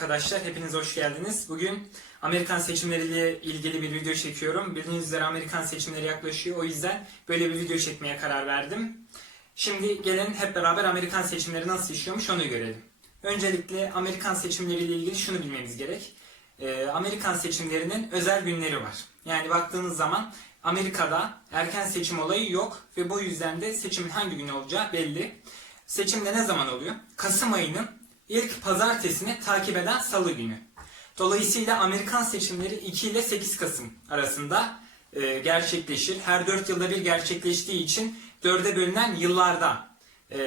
arkadaşlar, hepiniz hoş geldiniz. Bugün Amerikan seçimleriyle ilgili bir video çekiyorum. Bildiğiniz üzere Amerikan seçimleri yaklaşıyor, o yüzden böyle bir video çekmeye karar verdim. Şimdi gelin hep beraber Amerikan seçimleri nasıl işliyormuş onu görelim. Öncelikle Amerikan seçimleriyle ilgili şunu bilmemiz gerek. Ee, Amerikan seçimlerinin özel günleri var. Yani baktığınız zaman Amerika'da erken seçim olayı yok ve bu yüzden de seçimin hangi gün olacağı belli. Seçim de ne zaman oluyor? Kasım ayının ilk pazartesini takip eden salı günü. Dolayısıyla Amerikan seçimleri 2 ile 8 Kasım arasında e, gerçekleşir. Her 4 yılda bir gerçekleştiği için 4'e bölünen yıllarda e,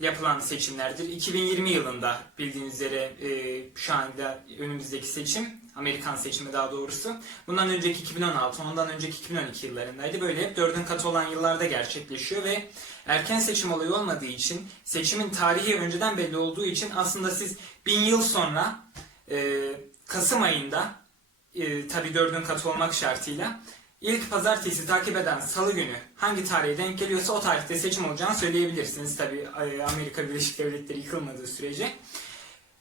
yapılan seçimlerdir. 2020 yılında bildiğiniz üzere e, şu anda önümüzdeki seçim, Amerikan seçimi daha doğrusu. Bundan önceki 2016, ondan önceki 2012 yıllarındaydı. Böyle hep dördün katı olan yıllarda gerçekleşiyor ve erken seçim olayı olmadığı için, seçimin tarihi önceden belli olduğu için aslında siz bin yıl sonra e, Kasım ayında e, tabi dördün katı olmak şartıyla ilk pazartesi takip eden salı günü hangi tarihe denk geliyorsa o tarihte seçim olacağını söyleyebilirsiniz. Tabi Amerika Birleşik Devletleri yıkılmadığı sürece.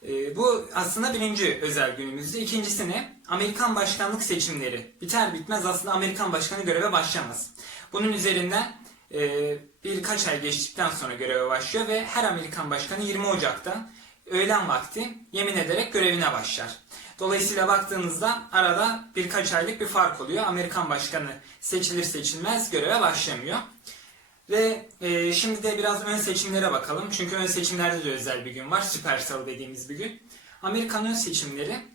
E, bu aslında birinci özel günümüzdü. İkincisi ne? Amerikan başkanlık seçimleri biter bitmez aslında Amerikan başkanı göreve başlamaz. Bunun üzerinden e, birkaç ay geçtikten sonra göreve başlıyor ve her Amerikan başkanı 20 Ocak'ta öğlen vakti yemin ederek görevine başlar. Dolayısıyla baktığınızda arada birkaç aylık bir fark oluyor. Amerikan başkanı seçilir seçilmez göreve başlamıyor. Ve e, şimdi de biraz ön seçimlere bakalım. Çünkü ön seçimlerde de özel bir gün var. Süper Salı dediğimiz bir gün. Amerikan ön seçimleri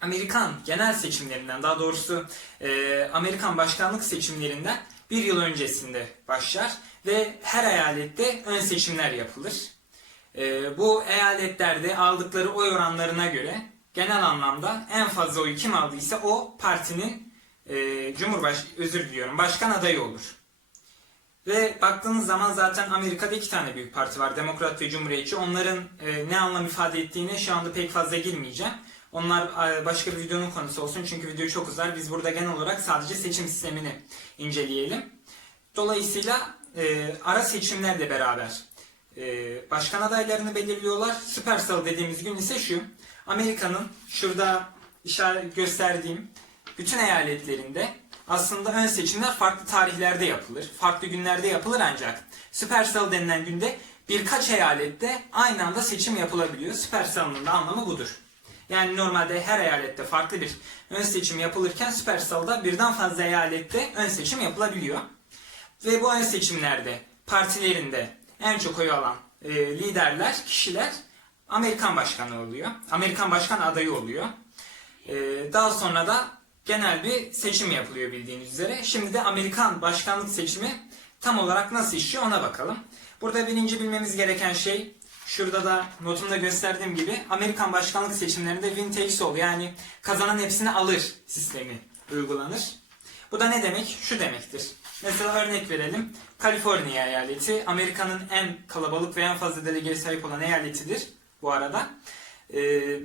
Amerikan genel seçimlerinden daha doğrusu e, Amerikan başkanlık seçimlerinden bir yıl öncesinde başlar ve her eyalette ön seçimler yapılır. E, bu eyaletlerde aldıkları oy oranlarına göre genel anlamda en fazla oyu kim aldıysa o partinin e, cumhurbaş özür diliyorum başkan adayı olur. Ve baktığınız zaman zaten Amerika'da iki tane büyük parti var. Demokrat ve Cumhuriyetçi. Onların e, ne anlam ifade ettiğine şu anda pek fazla girmeyeceğim. Onlar e, başka bir videonun konusu olsun. Çünkü video çok uzar. Biz burada genel olarak sadece seçim sistemini inceleyelim. Dolayısıyla e, ara seçimlerle beraber e, başkan adaylarını belirliyorlar. Süper Salı dediğimiz gün ise şu. Amerika'nın şurada işaret gösterdiğim bütün eyaletlerinde aslında ön seçimler farklı tarihlerde yapılır. Farklı günlerde yapılır ancak Süper Salı denilen günde birkaç eyalette aynı anda seçim yapılabiliyor. Süper Salı'nın da anlamı budur. Yani normalde her eyalette farklı bir ön seçim yapılırken Süper Salı'da birden fazla eyalette ön seçim yapılabiliyor. Ve bu ön seçimlerde partilerinde en çok oy alan e, liderler, kişiler Amerikan başkanı oluyor. Amerikan başkan adayı oluyor. E, daha sonra da genel bir seçim yapılıyor bildiğiniz üzere. Şimdi de Amerikan başkanlık seçimi tam olarak nasıl işliyor ona bakalım. Burada birinci bilmemiz gereken şey şurada da notumda gösterdiğim gibi Amerikan başkanlık seçimlerinde win takes all yani kazanan hepsini alır sistemi uygulanır. Bu da ne demek? Şu demektir. Mesela örnek verelim. Kaliforniya eyaleti Amerika'nın en kalabalık ve en fazla delegeye sahip olan eyaletidir bu arada. Ee,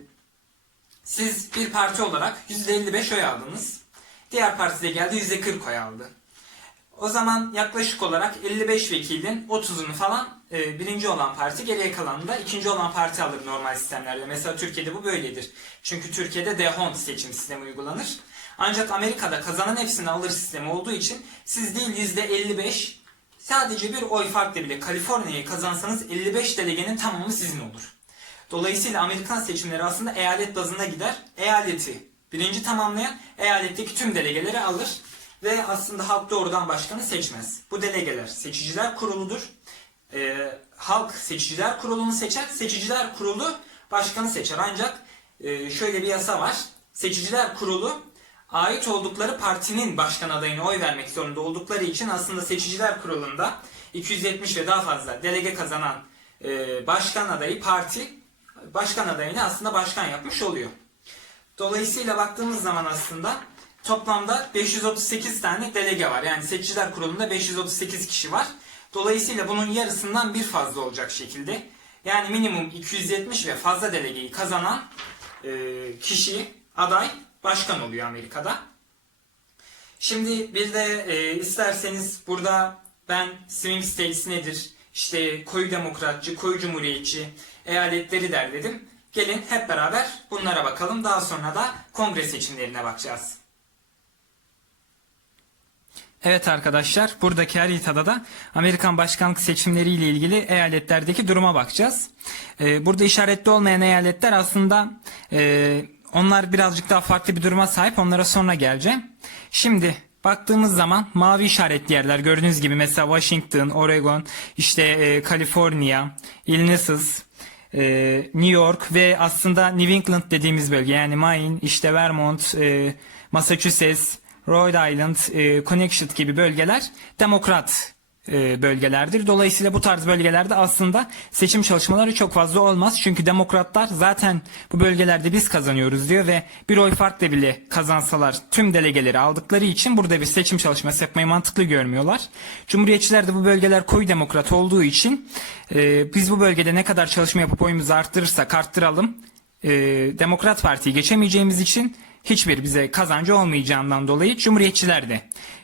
siz bir parti olarak %55 oy aldınız. Diğer parti de geldi %40 oy aldı. O zaman yaklaşık olarak 55 vekilin 30'unu falan e, birinci olan parti geriye kalanını da ikinci olan parti alır normal sistemlerde. Mesela Türkiye'de bu böyledir. Çünkü Türkiye'de dehon seçim sistemi uygulanır. Ancak Amerika'da kazanan hepsini alır sistemi olduğu için siz değil %55 sadece bir oy farklı bile Kaliforniya'yı kazansanız 55 delegenin tamamı sizin olur. Dolayısıyla Amerikan seçimleri aslında eyalet bazında gider. Eyaleti birinci tamamlayan eyaletteki tüm delegeleri alır ve aslında halk doğrudan başkanı seçmez. Bu delegeler seçiciler kuruludur. Ee, halk seçiciler kurulunu seçer. Seçiciler kurulu başkanı seçer. Ancak e, şöyle bir yasa var. Seçiciler kurulu ait oldukları partinin başkan adayına oy vermek zorunda oldukları için aslında seçiciler kurulunda 270 ve daha fazla delege kazanan e, başkan adayı parti başkan adayını aslında başkan yapmış oluyor. Dolayısıyla baktığımız zaman aslında toplamda 538 tane delege var. Yani seçiciler kurulunda 538 kişi var. Dolayısıyla bunun yarısından bir fazla olacak şekilde. Yani minimum 270 ve fazla delegeyi kazanan e, kişi aday başkan oluyor Amerika'da. Şimdi bir de e, isterseniz burada ben swing states nedir? İşte koyu demokratçı, koyu cumhuriyetçi eyaletleri derledim. Gelin hep beraber bunlara bakalım. Daha sonra da kongre seçimlerine bakacağız. Evet arkadaşlar, buradaki haritada da Amerikan başkanlık seçimleriyle ilgili eyaletlerdeki duruma bakacağız. Ee, burada işaretli olmayan eyaletler aslında e, onlar birazcık daha farklı bir duruma sahip. Onlara sonra geleceğim. Şimdi baktığımız zaman mavi işaretli yerler gördüğünüz gibi mesela Washington, Oregon, işte e, Kaliforniya, Illinois, e, New York ve aslında New England dediğimiz bölge yani Maine, işte Vermont, e, Massachusetts, Rhode Island, e, Connecticut gibi bölgeler demokrat e, bölgelerdir. Dolayısıyla bu tarz bölgelerde aslında seçim çalışmaları çok fazla olmaz. Çünkü demokratlar zaten bu bölgelerde biz kazanıyoruz diyor ve bir oy farkla bile kazansalar tüm delegeleri aldıkları için burada bir seçim çalışması yapmayı mantıklı görmüyorlar. Cumhuriyetçiler de bu bölgeler koyu demokrat olduğu için e, biz bu bölgede ne kadar çalışma yapıp oyumuzu arttırırsak arttıralım e, Demokrat Parti'yi geçemeyeceğimiz için hiçbir bize kazancı olmayacağından dolayı Cumhuriyetçiler de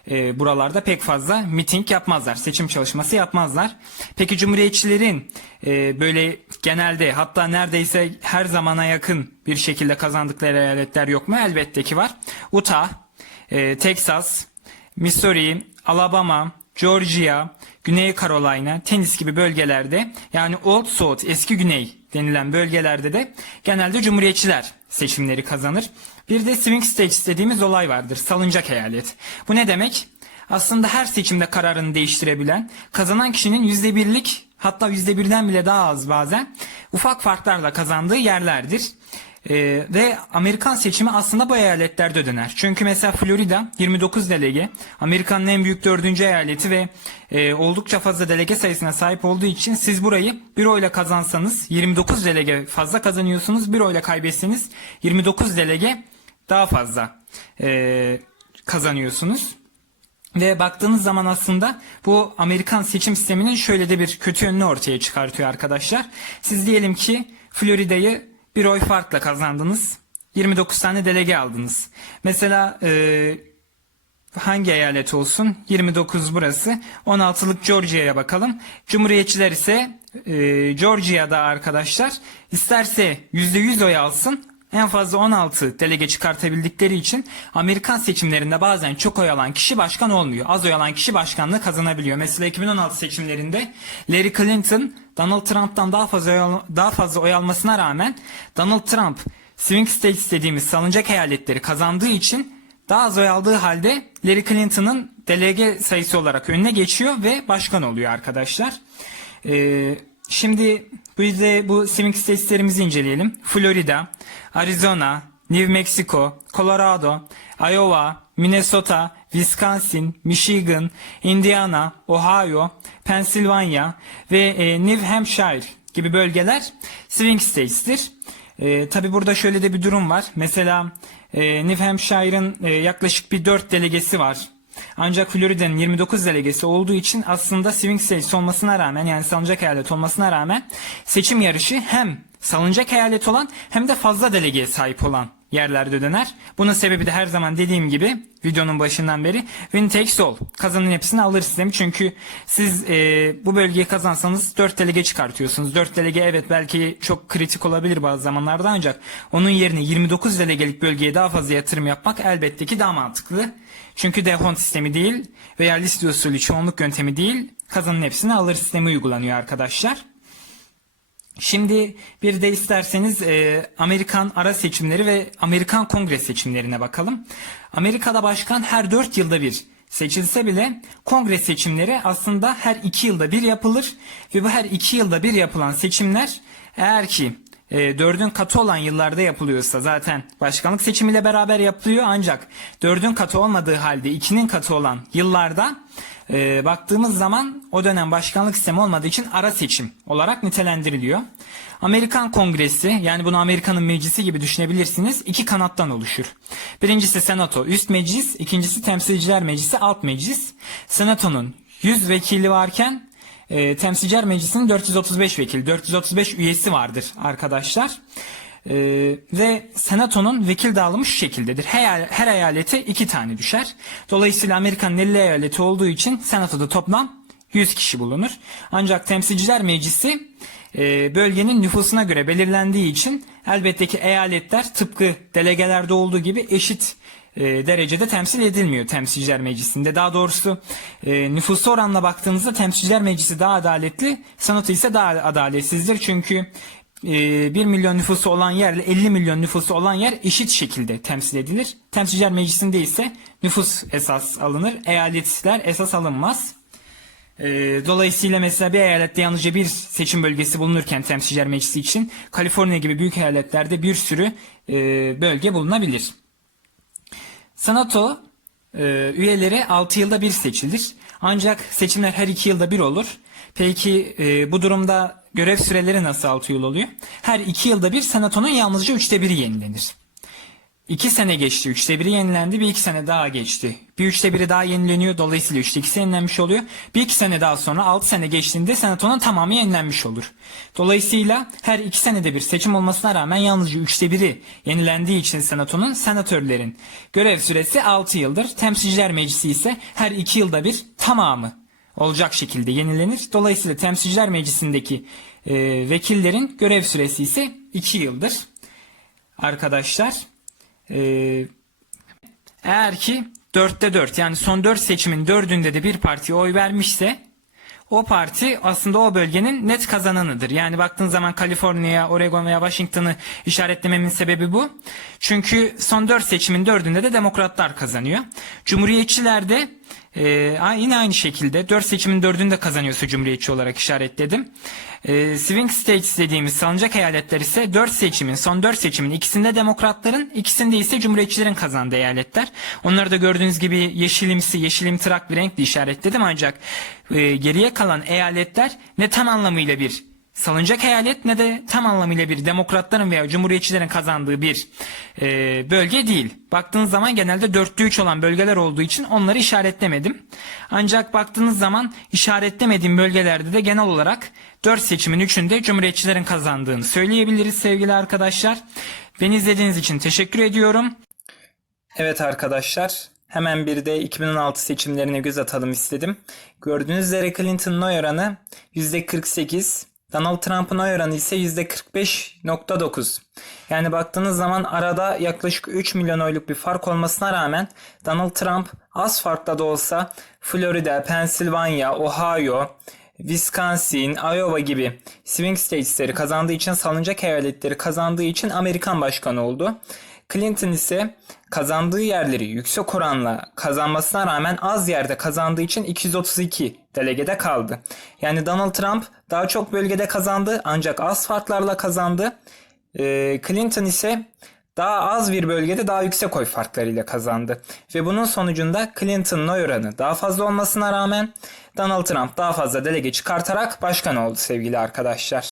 e, buralarda pek fazla miting yapmazlar, seçim çalışması yapmazlar. Peki Cumhuriyetçilerin e, böyle genelde hatta neredeyse her zamana yakın bir şekilde kazandıkları eyaletler yok mu? Elbette ki var. Utah, e, Texas, Missouri, Alabama, Georgia, Güney Carolina, Tennessee gibi bölgelerde yani Old South eski güney denilen bölgelerde de genelde cumhuriyetçiler seçimleri kazanır. Bir de swing states dediğimiz olay vardır. Salıncak eyalet. Bu ne demek? Aslında her seçimde kararını değiştirebilen, kazanan kişinin yüzde birlik hatta yüzde birden bile daha az bazen ufak farklarla kazandığı yerlerdir. Ee, ve Amerikan seçimi aslında bu eyaletlerde döner. Çünkü mesela Florida 29 delege, Amerika'nın en büyük dördüncü eyaleti ve e, oldukça fazla delege sayısına sahip olduğu için siz burayı bir oyla kazansanız 29 delege fazla kazanıyorsunuz, bir oyla kaybetseniz 29 delege daha fazla e, kazanıyorsunuz. Ve baktığınız zaman aslında bu Amerikan seçim sisteminin şöyle de bir kötü yönünü ortaya çıkartıyor arkadaşlar. Siz diyelim ki Florida'yı bir oy farkla kazandınız. 29 tane delege aldınız. Mesela e, hangi eyalet olsun? 29 burası. 16'lık Georgia'ya bakalım. Cumhuriyetçiler ise e, Georgia'da arkadaşlar isterse %100 oy alsın en fazla 16 delege çıkartabildikleri için Amerikan seçimlerinde bazen çok oy alan kişi başkan olmuyor. Az oy alan kişi başkanlığı kazanabiliyor. Mesela 2016 seçimlerinde Larry Clinton Donald Trump'tan daha fazla oy, daha fazla oy almasına rağmen Donald Trump swing states dediğimiz salıncak eyaletleri kazandığı için daha az oy aldığı halde Larry Clinton'ın delege sayısı olarak önüne geçiyor ve başkan oluyor arkadaşlar. Ee, şimdi biz de bu swing states'lerimizi inceleyelim. Florida, Arizona, New Mexico, Colorado, Iowa, Minnesota, Wisconsin, Michigan, Indiana, Ohio, Pennsylvania ve e, New Hampshire gibi bölgeler swing states'tir. E, Tabi burada şöyle de bir durum var. Mesela e, New Hampshire'ın e, yaklaşık bir 4 delegesi var. Ancak Florida'nın 29 delegesi olduğu için aslında swing states olmasına rağmen yani salıncak eyalet olmasına rağmen seçim yarışı hem salıncak eyalet olan hem de fazla delegeye sahip olan yerlerde döner. Bunun sebebi de her zaman dediğim gibi videonun başından beri win takes all. Kazanın hepsini alır sistemi. Çünkü siz e, bu bölgeyi kazansanız 4 delege çıkartıyorsunuz. 4 delege evet belki çok kritik olabilir bazı zamanlarda ancak onun yerine 29 delegelik bölgeye daha fazla yatırım yapmak elbette ki daha mantıklı. Çünkü Dehon sistemi değil veya liste usulü çoğunluk yöntemi değil kazanın hepsini alır sistemi uygulanıyor arkadaşlar. Şimdi bir de isterseniz e, Amerikan ara seçimleri ve Amerikan kongre seçimlerine bakalım. Amerika'da başkan her 4 yılda bir seçilse bile kongre seçimleri aslında her 2 yılda bir yapılır ve bu her 2 yılda bir yapılan seçimler eğer ki e, dördün katı olan yıllarda yapılıyorsa zaten başkanlık seçimiyle beraber yapılıyor ancak dördün katı olmadığı halde ikinin katı olan yıllarda e, baktığımız zaman o dönem başkanlık sistemi olmadığı için ara seçim olarak nitelendiriliyor. Amerikan Kongresi yani bunu Amerika'nın meclisi gibi düşünebilirsiniz iki kanattan oluşur. Birincisi Senato üst meclis, ikincisi Temsilciler Meclisi alt meclis. Senato'nun 100 vekili varken e, Temsilciler Meclisi'nin 435 vekil, 435 üyesi vardır arkadaşlar. E, ve Senato'nun vekil dağılımı şu şekildedir. Her, her eyalete iki tane düşer. Dolayısıyla Amerika'nın 50 eyaleti olduğu için Senato'da toplam 100 kişi bulunur. Ancak temsilciler meclisi e, bölgenin nüfusuna göre belirlendiği için elbette ki eyaletler tıpkı delegelerde olduğu gibi eşit e, derecede temsil edilmiyor temsilciler meclisinde. Daha doğrusu e, nüfusu oranla baktığınızda temsilciler meclisi daha adaletli, senato ise daha adaletsizdir. Çünkü 1 milyon nüfusu olan yerle 50 milyon nüfusu olan yer eşit şekilde temsil edilir. Temsilciler meclisinde ise nüfus esas alınır, eyaletler esas alınmaz. E, dolayısıyla mesela bir eyalette yalnızca bir seçim bölgesi bulunurken temsilciler meclisi için Kaliforniya gibi büyük eyaletlerde bir sürü e, bölge bulunabilir. Senato e, üyeleri 6 yılda bir seçilir. Ancak seçimler her 2 yılda bir olur. Peki e, bu durumda görev süreleri nasıl 6 yıl oluyor? Her 2 yılda bir senatonun yalnızca 3'te 1'i yenilenir. 2 sene geçti, 3'te 1'i yenilendi, bir 2 sene daha geçti. Bir 3'te 1'i daha yenileniyor, dolayısıyla 3'te 2'si yenilenmiş oluyor. Bir 2 sene daha sonra 6 sene geçtiğinde senatonun tamamı yenilenmiş olur. Dolayısıyla her 2 senede bir seçim olmasına rağmen yalnızca 3'te 1'i yenilendiği için senatonun, senatörlerin görev süresi 6 yıldır. Temsilciler meclisi ise her 2 yılda bir tamamı olacak şekilde yenilenir. Dolayısıyla temsilciler meclisindeki e, vekillerin görev süresi ise 2 yıldır. Arkadaşlar ee, eğer ki 4'te 4 yani son 4 seçimin 4'ünde de bir partiye oy vermişse o parti aslında o bölgenin net kazananıdır. Yani baktığın zaman Kaliforniya, Oregon veya Washington'ı işaretlememin sebebi bu. Çünkü son 4 seçimin 4'ünde de demokratlar kazanıyor. Cumhuriyetçiler de e, yine aynı şekilde 4 seçimin 4'ünde kazanıyorsa cumhuriyetçi olarak işaretledim. E, swing states dediğimiz salıncak eyaletler ise 4 seçimin son 4 seçimin ikisinde demokratların ikisinde ise cumhuriyetçilerin kazandığı eyaletler. Onları da gördüğünüz gibi yeşilimsi yeşilimtırak bir renkle işaretledim ancak e, geriye kalan eyaletler ne tam anlamıyla bir salınacak eyalet ne de tam anlamıyla bir demokratların veya cumhuriyetçilerin kazandığı bir e, bölge değil. Baktığınız zaman genelde 4'te 3 olan bölgeler olduğu için onları işaretlemedim. Ancak baktığınız zaman işaretlemediğim bölgelerde de genel olarak 4 seçimin 3'ünde cumhuriyetçilerin kazandığını söyleyebiliriz sevgili arkadaşlar. Beni izlediğiniz için teşekkür ediyorum. Evet arkadaşlar hemen bir de 2016 seçimlerine göz atalım istedim. Gördüğünüz üzere Clinton'ın oy oranı %48, Donald Trump'ın oy oranı ise %45.9. Yani baktığınız zaman arada yaklaşık 3 milyon oyluk bir fark olmasına rağmen Donald Trump az farkla da olsa Florida, Pennsylvania, Ohio, Wisconsin, Iowa gibi swing states'leri kazandığı için salınacak eyaletleri kazandığı için Amerikan başkanı oldu. Clinton ise kazandığı yerleri yüksek oranla kazanmasına rağmen az yerde kazandığı için 232 delegede kaldı. Yani Donald Trump daha çok bölgede kazandı ancak az farklarla kazandı. Ee, Clinton ise daha az bir bölgede daha yüksek oy farklarıyla kazandı. Ve bunun sonucunda Clinton'ın oy oranı daha fazla olmasına rağmen Donald Trump daha fazla delege çıkartarak başkan oldu sevgili arkadaşlar.